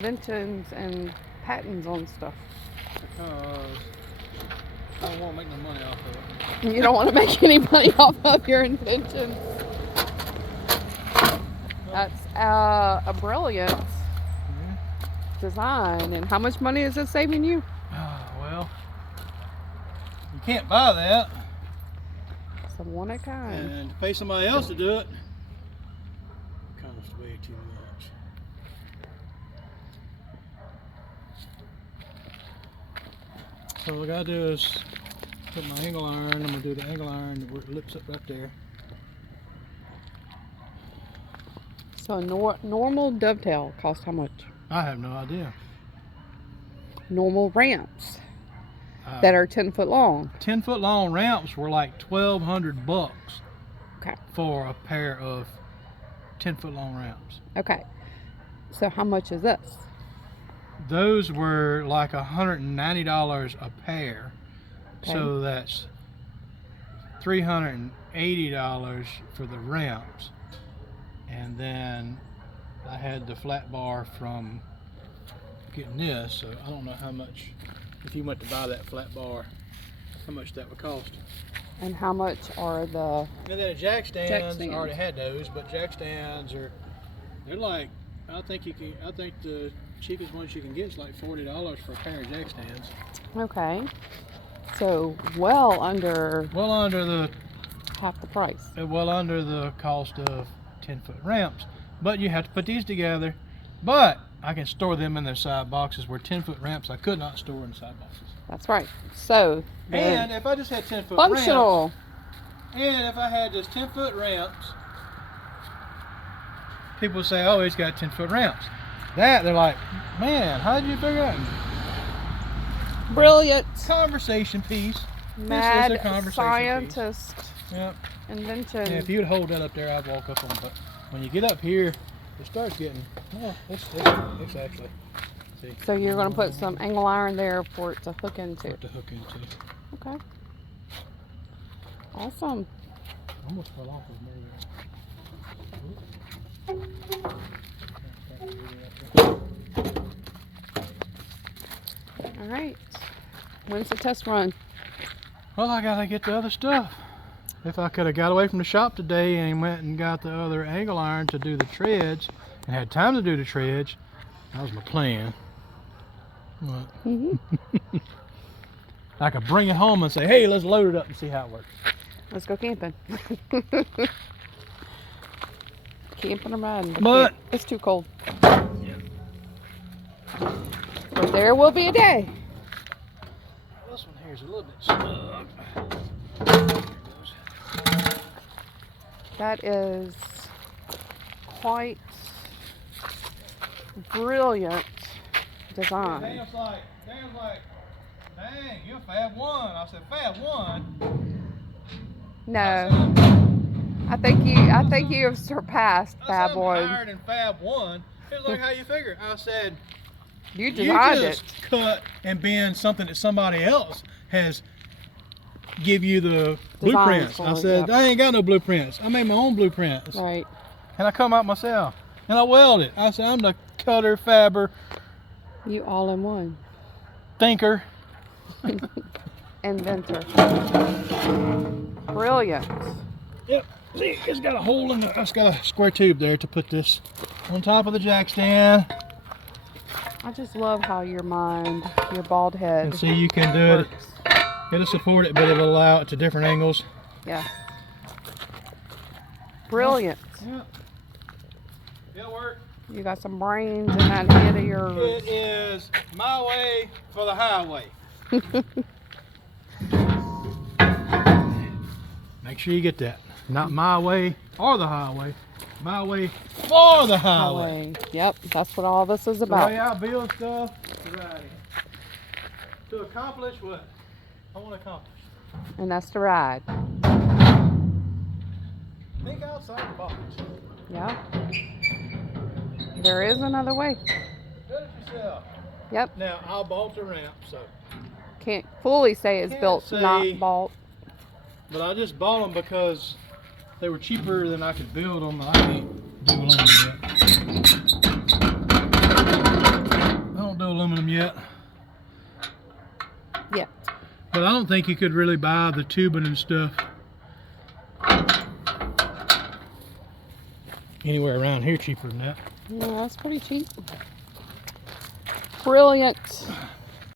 Inventions and patents on stuff. I don't want to make no money off of it. You don't want to make any money off of your inventions. That's a brilliant design. And how much money is it saving you? Well, you can't buy that. It's a one of a kind. And to pay somebody else to do it costs way too much. So all I gotta do is put my angle iron. I'm gonna do the angle iron where it lips up right there. So a normal dovetail costs how much? I have no idea. Normal ramps that are 10 foot long. 10-foot long ramps were like $1,200 Okay. for a pair of 10-foot long ramps. Okay. So how much is this? Those were like $190 a pair. Okay. So that's $380 for the ramps. And then I had the flat bar from getting this, so I don't know how much, if you went to buy that flat bar, how much that would cost. And how much are the... And then the jack stands, I already had those, but jack stands they're like, I think the cheapest ones you can get is like $40 for a pair of jack stands. Okay. So well under the half the price. well under the cost of 10-foot ramps. But you have to put these together. But I can store them in their side boxes, where 10-foot ramps I could not store in side boxes. That's right. So and if I just had 10-foot functional ramps, and if I had just 10-foot ramps, people would say, "Oh, he's got 10-foot ramps." They're like, "Man, how did you figure out?" Brilliant Conversation piece. mad This is a conversation scientist piece. Yep. invention. Yeah, if you would hold that up there, I'd walk up on it. But when you get up here, it starts getting. Oh, it's actually. See. So you're going to put some angle iron there for it to hook into. For it to hook into. Okay. Awesome. Almost fell off his All right. When's the test run? Well, I gotta get the other stuff. If I could have got away from the shop today and went and got the other angle iron to do the treads and had time to do the treads, that was my plan. But I could bring it home and say, "Hey, let's load it up and see how it works." Let's go camping. Camping or riding. But it's too cold. But there will be a day. This one here is a little bit stuck. That is quite brilliant design. Dan's like, "Dang, you're Fab 1. I said, "Fab 1? No. I think you have surpassed Fab 1. I'm higher than Fab 1. Here's like how you figure. I said, You designed just it. cut and bend something that somebody else has give you the Designs blueprints. for I it, said, yep. I ain't got no blueprints. I made my own blueprints. Right. And I come out myself. And I weld it. I said, I'm the cutter, fabber, You all in one. thinker. Inventor. Brilliant. Yep. See, it's got a hole in it. It's got a square tube there to put this on top of the jack stand. I just love how your bald head. And see, you can do it. It'll support it, but it'll allow it to different angles. Yeah. Brilliant. Yeah. It'll work. You got some brains in that head of yours. It is my way for the highway. Make sure you get that. Not my way or the highway. My way for the highway. Yep, that's what all this is The about. way I build stuff to accomplish what I want to accomplish. And that's to ride. Think outside the box. Yeah. There is another way. Build it yourself. Yep. Now, I bought the ramp, so. Can't fully say it's Can't built, say- not bought. But I just bought them because they were cheaper than I could build them. I can't do them yet. yet. Yeah. But I don't think you could really buy the tubing and stuff anywhere around here cheaper than that. Yeah, that's pretty cheap. Brilliant.